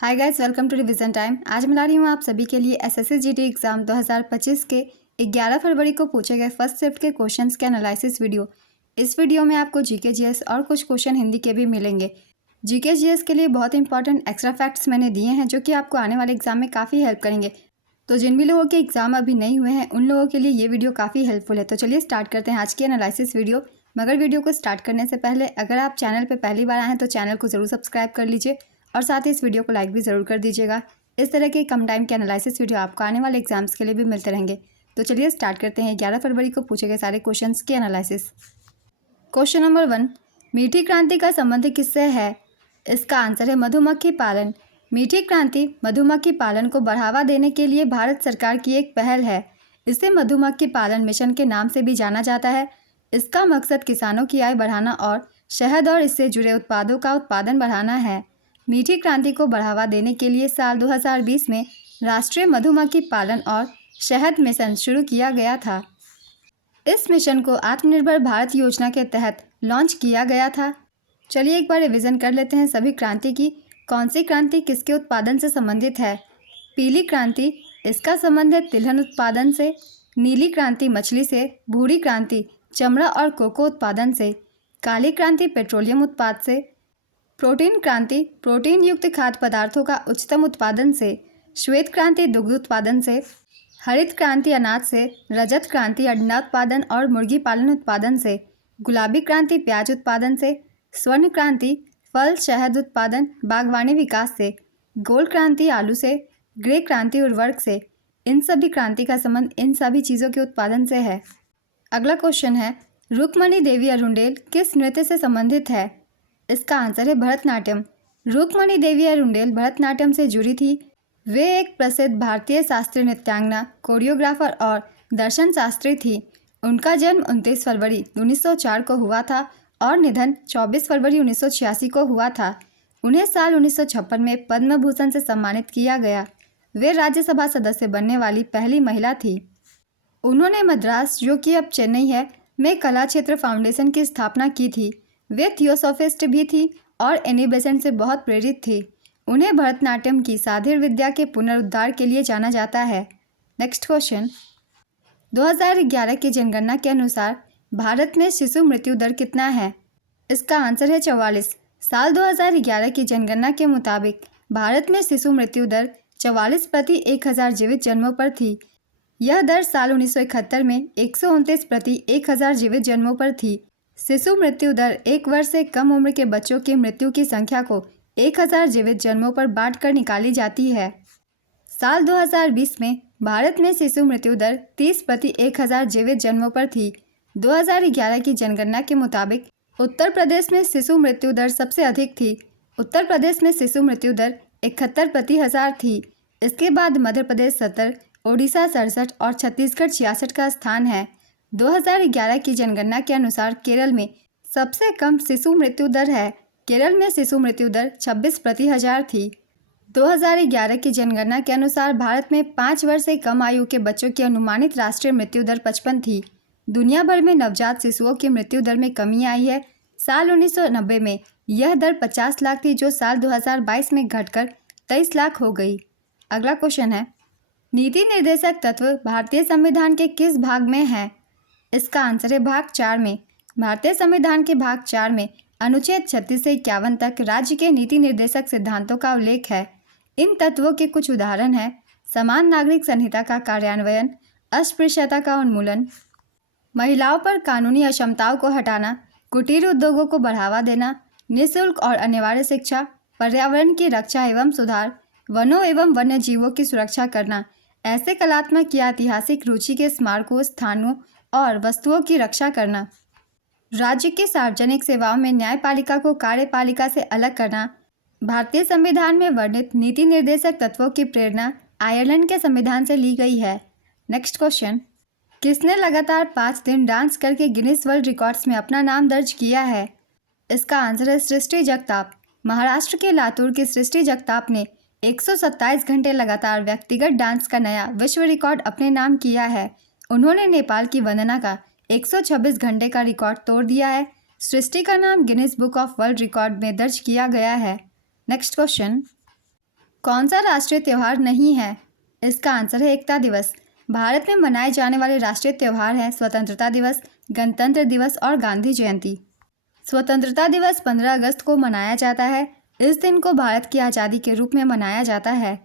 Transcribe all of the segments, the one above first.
Hi guys, welcome to revision time. आज मैं ला रही हूँ आप सभी के लिए एसएससी जीडी एग्जाम 2025 के 11 फरवरी को पूछे गए फर्स्ट शिफ्ट के क्वेश्चंस के एनालिसिस वीडियो। इस वीडियो में आपको जीके जीएस और कुछ क्वेश्चन हिंदी के भी मिलेंगे। जीके जीएस के लिए बहुत इंपॉर्टेंट एक्स्ट्रा फैक्ट्स मैंने दिए हैं जो कि आपको आने वाले एग्जाम में काफ़ी हेल्प करेंगे। तो जिन भी लोगों के एग्जाम अभी नहीं हुए हैं उन लोगों के लिए ये वीडियो काफ़ी हेल्पफुल है। तो चलिए स्टार्ट करते हैं आज की एनालिसिस वीडियो। मगर वीडियो को स्टार्ट करने से पहले अगर आप चैनल पर पहली बार आए हैं तो चैनल को ज़रूर सब्सक्राइब कर लीजिए और साथ ही इस वीडियो को लाइक भी ज़रूर कर दीजिएगा। इस तरह के कम टाइम के एनालिसिस वीडियो आपको आने वाले एग्जाम्स के लिए भी मिलते रहेंगे। तो चलिए स्टार्ट करते हैं 11 फरवरी को पूछे गए सारे क्वेश्चंस की एनालिसिस। क्वेश्चन नंबर 1, मीठी क्रांति का संबंध किससे है? इसका आंसर है मधुमक्खी पालन। मीठी क्रांति मधुमक्खी पालन को बढ़ावा देने के लिए भारत सरकार की एक पहल है। इसे मधुमक्खी पालन मिशन के नाम से भी जाना जाता है। इसका मकसद किसानों की आय बढ़ाना और शहद और इससे जुड़े उत्पादों का उत्पादन बढ़ाना है। मीठी क्रांति को बढ़ावा देने के लिए साल 2020 में राष्ट्रीय मधुमक्खी पालन और शहद मिशन शुरू किया गया था। इस मिशन को आत्मनिर्भर भारत योजना के तहत लॉन्च किया गया था। चलिए एक बार रिवीजन कर लेते हैं सभी क्रांति की। कौन सी क्रांति किसके उत्पादन से संबंधित है? पीली क्रांति, इसका संबंध है तिलहन उत्पादन से। नीली क्रांति मछली से। भूरी क्रांति चमड़ा और कोको उत्पादन से। काली क्रांति पेट्रोलियम उत्पाद से। प्रोटीन क्रांति प्रोटीन युक्त खाद्य पदार्थों का उच्चतम उत्पादन से। श्वेत क्रांति दुग्ध उत्पादन से। हरित क्रांति अनाज से। रजत क्रांति अंडा उत्पादन और मुर्गी पालन उत्पादन से। गुलाबी क्रांति प्याज उत्पादन से। स्वर्ण क्रांति फल शहद उत्पादन बागवानी विकास से। गोल्ड क्रांति आलू से। ग्रे क्रांति उर्वरक से। इन सभी क्रांति का संबंध इन सभी चीज़ों के उत्पादन से है। अगला क्वेश्चन है, रुक्मणी देवी अरुंडेल किस नृत्य से संबंधित है? इसका आंसर है भरतनाट्यम। रुक्मणी देवी अरुंडेल भरतनाट्यम से जुड़ी थी। वे एक प्रसिद्ध भारतीय शास्त्रीय नृत्यांगना, कोरियोग्राफर और दर्शन शास्त्री थी। उनका जन्म 29 फरवरी 1904 को हुआ था और निधन 24 फरवरी 1986 को हुआ था। उन्हें साल 1956 में पद्म भूषण से सम्मानित किया गया। वे राज्यसभा सदस्य बनने वाली पहली महिला थी। उन्होंने मद्रास, जो कि अब चेन्नई है, में कला क्षेत्र फाउंडेशन की स्थापना की थी। वे थियोसॉफिस्ट भी थी और एनी बेसेंट से बहुत प्रेरित थी। उन्हें भरतनाट्यम की साधिर विद्या के पुनरुद्धार के लिए जाना जाता है। नेक्स्ट क्वेश्चन, 2011 की जनगणना के अनुसार भारत में शिशु मृत्यु दर कितना है? इसका आंसर है 44। साल 2011 की जनगणना के मुताबिक भारत में शिशु मृत्यु दर 44 प्रति 1000 जीवित जन्मों पर थी। यह दर साल 1971 में 129 प्रति 1000 जीवित जन्मों पर थी। शिशु मृत्यु दर 1 वर्ष से कम उम्र के बच्चों की मृत्यु की संख्या को 1000 जीवित जन्मों पर बांटकर निकाली जाती है। साल 2020 में भारत में शिशु मृत्यु दर 30 प्रति 1000 जीवित जन्मों पर थी। 2011 की जनगणना के मुताबिक उत्तर प्रदेश में शिशु मृत्यु दर सबसे अधिक थी। उत्तर प्रदेश में शिशु मृत्यु दर 71 प्रति 1000 थी। इसके बाद मध्य प्रदेश 70, ओडिशा 67 और छत्तीसगढ़ 66 का स्थान है। 2011 की जनगणना के अनुसार केरल में सबसे कम शिशु मृत्यु दर है। केरल में शिशु मृत्यु दर 26 प्रति 1000 थी। 2011 की जनगणना के अनुसार भारत में 5 वर्ष से कम आयु के बच्चों की अनुमानित राष्ट्रीय मृत्यु दर 55 थी। दुनिया भर में नवजात शिशुओं की मृत्यु दर में कमी आई है। साल 1990 में यह दर 50 लाख थी, जो साल 2022 में घटकर 23 लाख हो गई। अगला क्वेश्चन है, नीति निर्देशक तत्व भारतीय संविधान के किस भाग में है? इसका आंसर है भाग 4 में। भारतीय संविधान के भाग 4 में अनुच्छेद 36 से 51 तक राज्य के नीति निर्देशक सिद्धांतों का उल्लेख है। इन तत्वों के कुछ उदाहरण हैं: समान नागरिक संहिता का कार्यान्वयन, अस्पृश्यता का उन्मूलन, महिलाओं पर कानूनी अक्षमताओं को हटाना, कुटीर उद्योगों को बढ़ावा देना, निःशुल्क और अनिवार्य शिक्षा, पर्यावरण की रक्षा एवं सुधार, वनों एवं वन्य जीवों की सुरक्षा करना, ऐसे कलात्मक या ऐतिहासिक रुचि के स्मारकों, स्थानों और वस्तुओं की रक्षा करना, राज्य की सार्वजनिक सेवाओं में न्यायपालिका को कार्यपालिका से अलग करना। भारतीय संविधान में वर्णित नीति निर्देशक तत्वों की प्रेरणा आयरलैंड के संविधान से ली गई है। नेक्स्ट क्वेश्चन, किसने लगातार 5 दिन डांस करके गिनीज वर्ल्ड रिकॉर्ड्स में अपना नाम दर्ज किया है? इसका आंसर है सृष्टि जगताप। महाराष्ट्र के लातूर की सृष्टि जगताप ने 127 घंटे लगातार व्यक्तिगत डांस का नया विश्व रिकॉर्ड अपने नाम किया है। उन्होंने नेपाल की वंदना का 126 घंटे का रिकॉर्ड तोड़ दिया है। सृष्टि का नाम Guinness book of world record में दर्ज किया गया है। नेक्स्ट क्वेश्चन, कौन सा राष्ट्रीय त्यौहार नहीं है? इसका आंसर है एकता दिवस। भारत में मनाए जाने वाले राष्ट्रीय त्यौहार हैं स्वतंत्रता दिवस, गणतंत्र दिवस और गांधी जयंती। स्वतंत्रता दिवस 15 अगस्त को मनाया जाता है। इस दिन को भारत की आज़ादी के रूप में मनाया जाता है।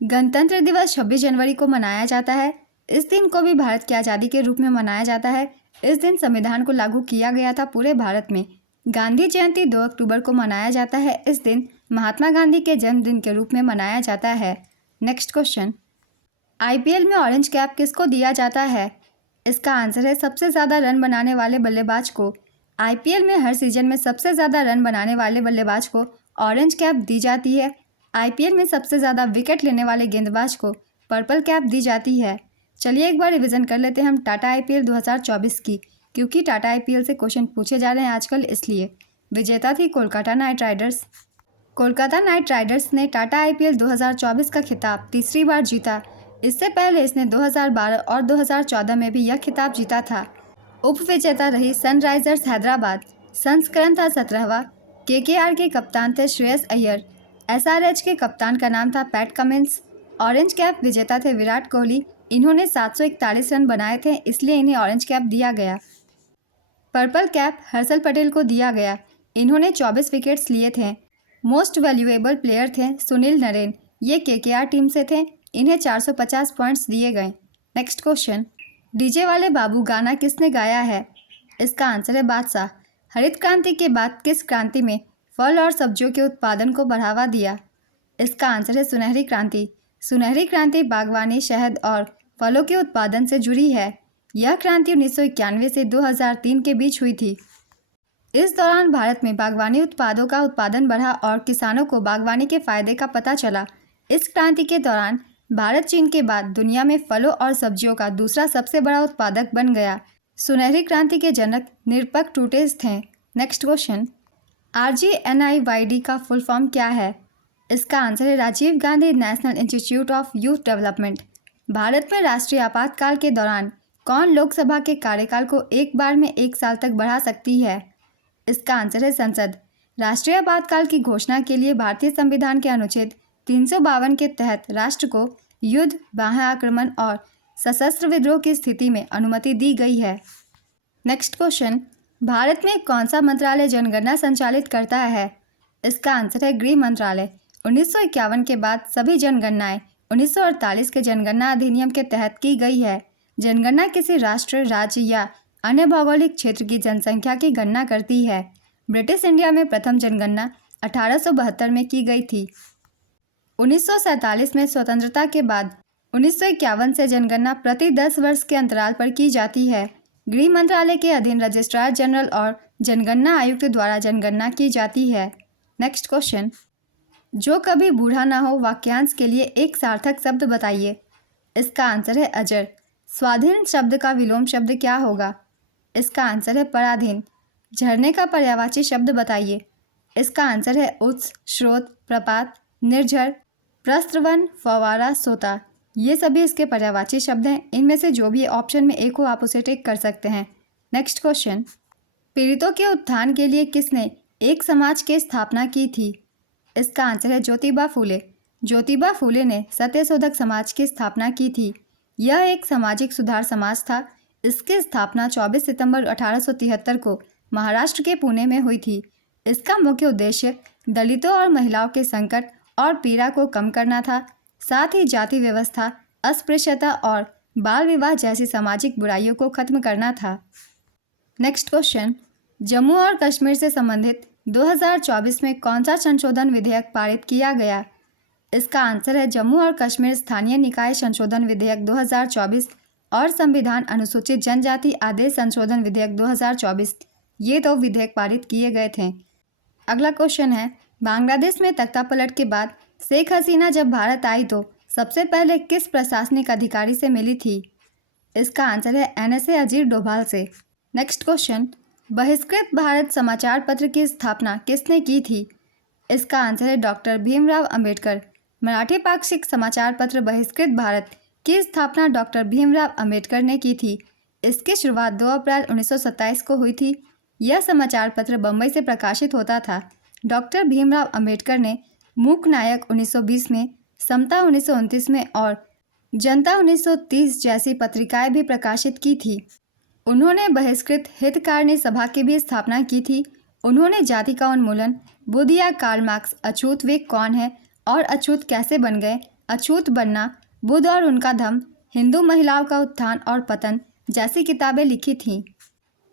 गणतंत्र दिवस 26 जनवरी को मनाया जाता है। इस दिन को भी भारत की आज़ादी के रूप में मनाया जाता है। इस दिन संविधान को लागू किया गया था पूरे भारत में। गांधी जयंती 2 अक्टूबर को मनाया जाता है। इस दिन महात्मा गांधी के जन्मदिन के रूप में मनाया जाता है। नेक्स्ट क्वेश्चन, आईपीएल में ऑरेंज कैप किसको दिया जाता है? इसका आंसर है सबसे ज़्यादा रन बनाने वाले बल्लेबाज को। आईपीएल में हर सीजन में सबसे ज़्यादा रन बनाने वाले बल्लेबाज को ऑरेंज कैप दी जाती है। आईपीएल में सबसे ज़्यादा विकेट लेने वाले गेंदबाज को पर्पल कैप दी जाती है। चलिए एक बार रिवीजन कर लेते हैं हम टाटा आईपीएल 2024 की, क्योंकि टाटा आईपीएल से क्वेश्चन पूछे जा रहे हैं आजकल, इसलिए। विजेता थी Kolkata night Riders. Kolkata night Riders ने टाटा आईपीएल 2024 का खिताब तीसरी बार जीता। इससे पहले इसने 2012 और 2014 में भी यह खिताब जीता था। उप विजेता रही सनराइजर्स हैदराबाद। संस्करण था 17वां। केकेआर के कप्तान थे श्रेयस अय्यर। एसआरएच के कप्तान का नाम था पैट कमिंस। ऑरेंज कैप विजेता थे विराट कोहली। इन्होंने 741 रन बनाए थे, इसलिए इन्हें ऑरेंज कैप दिया गया। पर्पल कैप हर्षल पटेल को दिया गया। इन्होंने 24 विकेट्स लिए थे। मोस्ट वैल्यूएबल प्लेयर थे सुनील नरेन। ये केकेआर टीम से थे। इन्हें 450 पॉइंट्स दिए गए। नेक्स्ट क्वेश्चन, डीजे वाले बाबू गाना किसने गाया है? इसका आंसर है बादशाह। हरित क्रांति के बाद किस क्रांति में फल और सब्जियों के उत्पादन को बढ़ावा दिया? इसका आंसर है सुनहरी क्रांति। सुनहरी क्रांति बागवानी, शहद और फलों के उत्पादन से जुड़ी है। यह क्रांति 1991 से 2003 के बीच हुई थी। इस दौरान भारत में बागवानी उत्पादों का उत्पादन बढ़ा और किसानों को बागवानी के फायदे का पता चला। इस क्रांति के दौरान भारत चीन के बाद दुनिया में फलों और सब्जियों का दूसरा सबसे बड़ा उत्पादक बन गया। सुनहरी क्रांति के जनक निरपक टूटेज थे। नेक्स्ट क्वेश्चन, RGNIYD का फुल फॉर्म क्या है? इसका आंसर है Rajiv Gandhi National Institute of Youth Development. Bharat में राष्ट्रीय आपातकाल के दौरान कौन लोकसभा के कार्यकाल को एक बार में 1 साल तक बढ़ा सकती है? इसका आंसर है संसद। राष्ट्रीय आपातकाल की घोषणा के लिए भारतीय संविधान के अनुच्छेद 352 के तहत राष्ट्र को युद्ध, बाह्य आक्रमण और सशस्त्र विद्रोह की स्थिति में अनुमति दी गई है। नेक्स्ट क्वेश्चन, भारत में कौन सा मंत्रालय जनगणना संचालित करता है? इसका आंसर है गृह मंत्रालय। 1951 के बाद सभी जनगणनाएं 1948 के जनगणना अधिनियम के तहत की गई है। जनगणना किसी राष्ट्र, राज्य या अन्य भौगोलिक क्षेत्र की जनसंख्या की गणना करती है। ब्रिटिश इंडिया में प्रथम जनगणना 1872 में की गई थी। 1947 में स्वतंत्रता के बाद 1951 से जनगणना प्रति 10 वर्ष के अंतराल पर की जाती है। गृह मंत्रालय के अधीन रजिस्ट्रार जनरल और जनगणना आयुक्त द्वारा जनगणना की जाती है। नेक्स्ट क्वेश्चन, जो कभी बूढ़ा ना हो वाक्यांश के लिए एक सार्थक शब्द बताइए। इसका आंसर है अजर। स्वाधीन शब्द का विलोम शब्द क्या होगा? इसका आंसर है पराधीन। झरने का पर्यायवाची शब्द बताइए। इसका आंसर है उत्स, स्रोत, प्रपात, निर्झर, प्रस्त्रवन, फवारा, सोता। ये सभी इसके पर्यायवाची शब्द हैं। इनमें से जो भी ऑप्शन में एक हो आप उसे टिक कर सकते हैं। नेक्स्ट क्वेश्चन, पीड़ितों के उत्थान के लिए किसने एक समाज की स्थापना की थी? इसका आंसर है ज्योतिबा फूले। ज्योतिबा फूले ने सत्यशोधक समाज की स्थापना की थी। यह एक सामाजिक सुधार समाज था। इसकी स्थापना 24 सितंबर 1873 को महाराष्ट्र के पुणे में हुई थी। इसका मुख्य उद्देश्य दलितों और महिलाओं के संकट और पीड़ा को कम करना था। साथ ही जाति व्यवस्था, अस्पृश्यता और बाल विवाह जैसी सामाजिक बुराइयों को खत्म करना था। नेक्स्ट क्वेश्चन, जम्मू और कश्मीर से संबंधित 2024 में कौन सा संशोधन विधेयक पारित किया गया? इसका आंसर है जम्मू और कश्मीर स्थानीय निकाय संशोधन विधेयक 2024 और संविधान अनुसूचित जनजाति आदेश संशोधन विधेयक 2024। ये 2 विधेयक पारित किए गए थे। अगला क्वेश्चन है, बांग्लादेश में तख्तापलट के बाद शेख हसीना जब भारत आई तो सबसे पहले किस प्रशासनिक अधिकारी से मिली थी? इसका आंसर है NSA अजीर डोभाल से। नेक्स्ट क्वेश्चन, बहिष्कृत भारत समाचार पत्र की स्थापना किसने की थी? इसका आंसर है डॉक्टर भीमराव अंबेडकर। मराठी पाक्षिक समाचार पत्र बहिष्कृत भारत की स्थापना डॉक्टर भीमराव अंबेडकर ने की थी। इसकी शुरुआत 2 अप्रैल 1927 को हुई थी। यह समाचार पत्र बम्बई से प्रकाशित होता था। डॉक्टर भीमराव अंबेडकर ने मूक नायक 1920 में, समता 1929 में और जनता 1930 जैसी पत्रिकाएं भी प्रकाशित की थी। उन्होंने बहिष्कृत हितकारिणी सभा की भी स्थापना की थी। उन्होंने जाति का उन्मूलन, बुद्ध या कार्ल मार्क्स, अछूत वे कौन है और अछूत कैसे बन गए, अछूत बनना, बुद्ध और उनका धम्म, हिंदू महिलाओं का उत्थान और पतन जैसी किताबें लिखी थीं।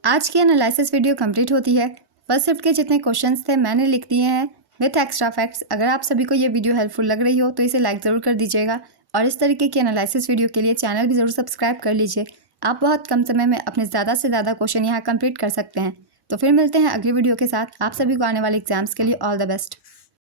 आज की एनालिसिस वीडियो कंप्लीट होती है। फर्स्ट शिफ्ट के जितने क्वेश्चंस थे मैंने लिख दिए हैं विथ एक्स्ट्रा फैक्ट्स। अगर आप सभी को ये वीडियो हेल्पफुल लग रही हो तो इसे लाइक ज़रूर कर दीजिएगा और इस तरीके की एनालिसिस वीडियो के लिए चैनल भी ज़रूर सब्सक्राइब कर लीजिए। आप बहुत कम समय में अपने ज़्यादा से ज़्यादा क्वेश्चन यहाँ कंप्लीट कर सकते हैं। तो फिर मिलते हैं अगली वीडियो के साथ। आप सभी को आने वाले एग्जाम्स के लिए ऑल द बेस्ट।